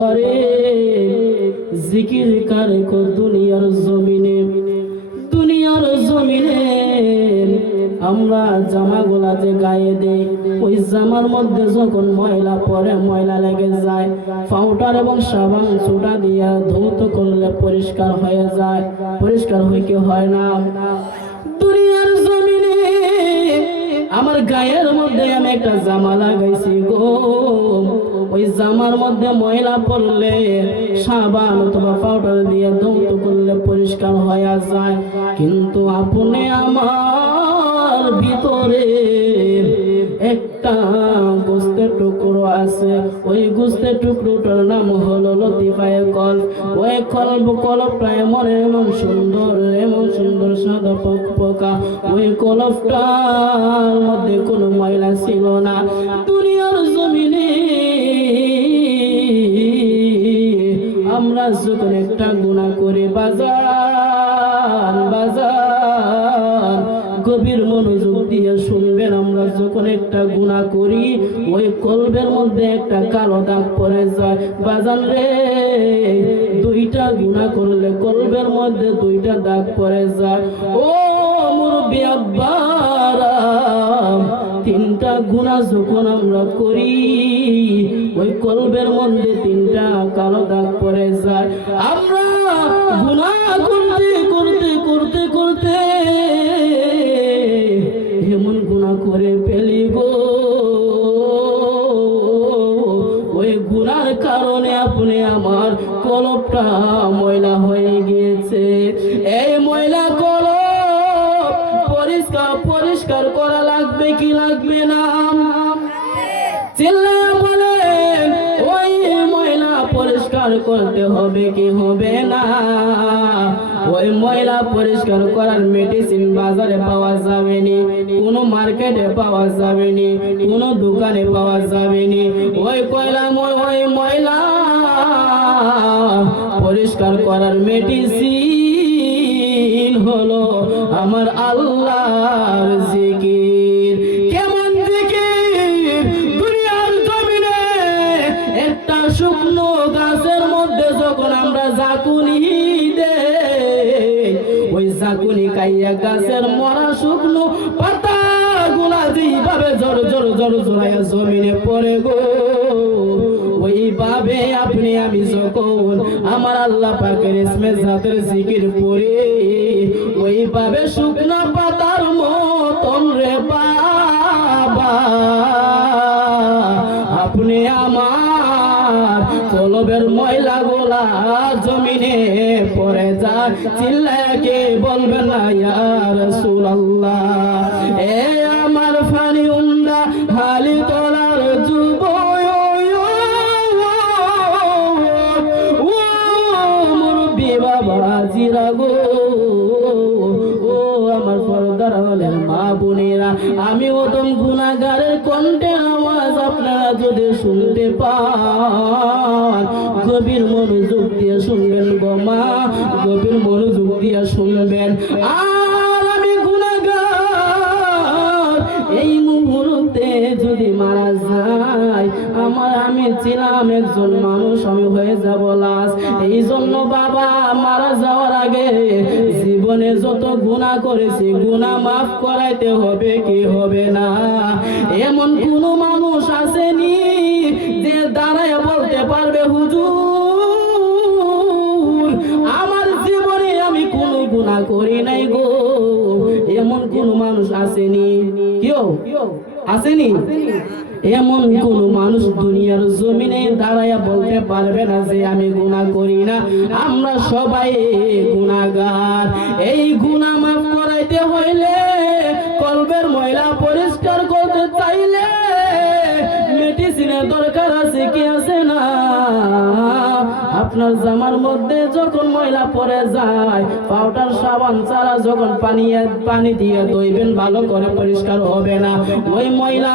করে জিকির কারে কর দুনিয়ার জমিনে, দুনিয়ার জমিনে আমরা জামাগুলা যে গায়ে দেই, ওই জামার মধ্যে যখন ময়লা পড়ে, ময়লা লেগে যায়, পাউডার এবং সাবান সোডা দিয়া ধৌত করলে পরিষ্কার হয়ে যায়। পরিষ্কার হয়ে কি হয় না? দুনিয়ার জমিনে আমার গায়ের মধ্যে আমি একটা জামা লাগাইছি গো, ওই জামার মধ্যে ময়লা পড়লে সাবান অথবা পাউডার দিয়ে ধৌত করলে পরিষ্কার হয়ে যায়। কিন্তু আপনি আমার ভিতরে একটা গোস্তের টুকরো আছে, ওই গোস্তের টুকরোটার নাম হলো লতিফায়ে কলব। ওই কলবটা এমন সুন্দর সাদা পোকা, ওই কলবটার মধ্যে কোনো ময়লা ছিল না। দুনিয়ার জমিনে আমরা যখন একটা গুনাহ করি, বাজার গভীর মনোযোগ দিয়ে শুনবেন, আমরা যখন একটা গুনাহ করি, ওই কলবের মধ্যে একটা কালো দাগ পড়ে যায়। বাজান রে, দুইটা গুনাহ করলে কলবের মধ্যে দুইটা দাগ পড়ে যায়। ও মুরব্বি আব্বারা, তিনটা গুনাহ যখন আমরা করি, ওই কলবের মধ্যে তিনটা কালো দাগ পড়ে যায়। আমরা গুনাহ করতে এমন গুনাহ করে ফেলি গো, ওই গুনার কারণে আপনি আমার কলবটা ময়লা হয়ে গিয়েছে। এই ময়লা কলব পরিষ্কার করা লাগবে কি লাগবে না? চিল্লায়া বলেন, ওই ময়লা পরিষ্কার করতে হবে কি হবে না? ওই ময়লা পরিষ্কার করার মেডিসিন বাজারে পাওয়া যাবে নি, কোনো মার্কেটে পাওয়া যাবে নি, কোনো দোকানে পাওয়া যাবে নি। ওই ময়লা পরিষ্কার করার মেডিসিন হলো আমার আল্লাহর জিকির। কেমন জিকির? দুনিয়ার জমিনে একটা শুকনো গাছের মধ্যে যখন আমরা জাকুনি দেই, ওই জাকুনি খাইয়া গাছের মরা শুকনো পাতা গুলা যেভাবে জড়াইয়া জমিনে পড়ে গো, ওইভাবে আপনি আমি যখন আমার আল্লাহ পাকের ইসমে জাতের জিকির পড়ি, ওইভাবে শুকনো পাতার মতন রে বাবা আপনি আমার কলবের ময়লা গোলা জমিনে পড়ে যায়। চিল্লাকে বলবেন না ইয়া রাসূলুল্লাহ। এ আমার ফানি উন্ডা হালি তোলার যুব, মুরব্বি বাবা জিরা গো, ও আমার পর্দার আলের মা বোনেরা, আমি ওদম গুনাহগারের কণ্ঠের আওয়াজ আপনারা যদি শুনতে পান, গভীর মনোযোগ দিয়ে শুনবেন গো মা, গভীর মনোযোগ দিয়ে শুনবেন। আর আমি গুনাহগার এই মুহূর্তে যদি মারা যাই, আমি ছিলাম একজন মানুষ, আমি হয়ে যাব লাশ। এই জন্য বাবা মারা যাওয়ার আগে জীবনে যত গুনাহ করেছি, গুনাহ মাফ করাইতে হবে কি হবে না? এমন কোন মানুষ আসেনি যে দাঁড়ায় বলতে পারবে হুজুর আমার জীবনে আমি কোনো গুনাহ করি নাই গো? এমন কোন মানুষ আসেনি? কেউ আসেনি? এমন কোন মানুষ দুনিয়ার জমিনে দাঁড়ায়া বলতে পারবে না যে আমি গুনাহ করি না। আমরা সবাই গুনাহগার। এই গুনাহ মাফ করাইতে হইলে, কলবের ময়লা পরিষ্কার করতে চাইলে মেডিসিনের দরকার আছে কি আছে না? আপনার জামার মধ্যে যখন ময়লা পড়ে যায়, পাউডার সাবান ছাড়া যখন পানি দিয়ে ধুইবেন, ভালো করে পরিষ্কার হবে না। ওই ময়লা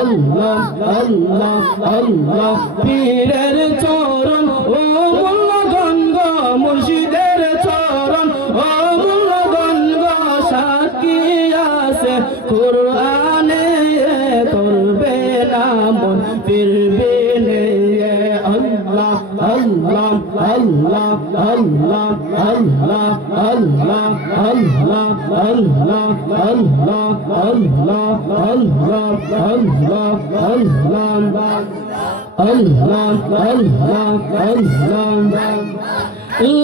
আল্লাহ আল্লাহ আল্লাহ পীরের চরণ ও মোল্লা গঙ্গ মুর্শিদের চরণ ও মোল্লা গঙ্গ সাক্ষী আছে কুরআনে করবে না মন ফিরবে নে আল্লাহ আল্লাহ আল্লাহ আল্লাহ আল্লাহ আল্লাহ আল্লাহ আল্লাহ আল্লাহ আল্লাহ আল্লাহ আল্লাহ আল্লাহ আল্লাহ আল্লাহ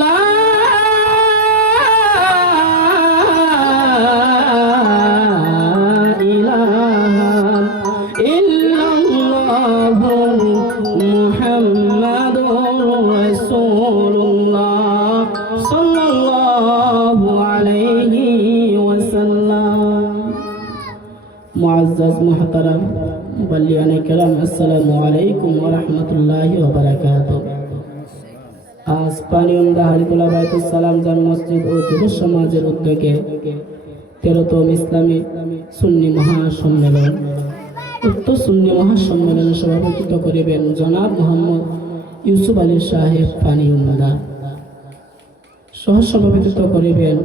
লা ইলাহা ইল্লাল্লাহু মুহাম্মাদুর রাসূলুল্লাহ সাল্লাল্লাহু আলাইহি ওয়াসাল্লাম। মুআজ্জাজ মুহতারাম বলিয়ানে কেরাম, আসসালামু আলাইকুম ওয়া রাহমাতুল্লাহি ওয়া বারাকাতুহু। আজ পানিউন্দা হারিকুলা বাইতুস সালাম জান মসজিদ ও যুব সমাজের উদ্যোগে 13তম ইসলামী সুন্নি মহাসম্মেলন, উক্ত সুন্নি মহাসম্মেলনে সভাপতিত্ব করিবেন জনাব মোহাম্মদ ইউসুফ আলী সাহেব পানিউন্দা। সহ সভাপতিত্ব করিবেন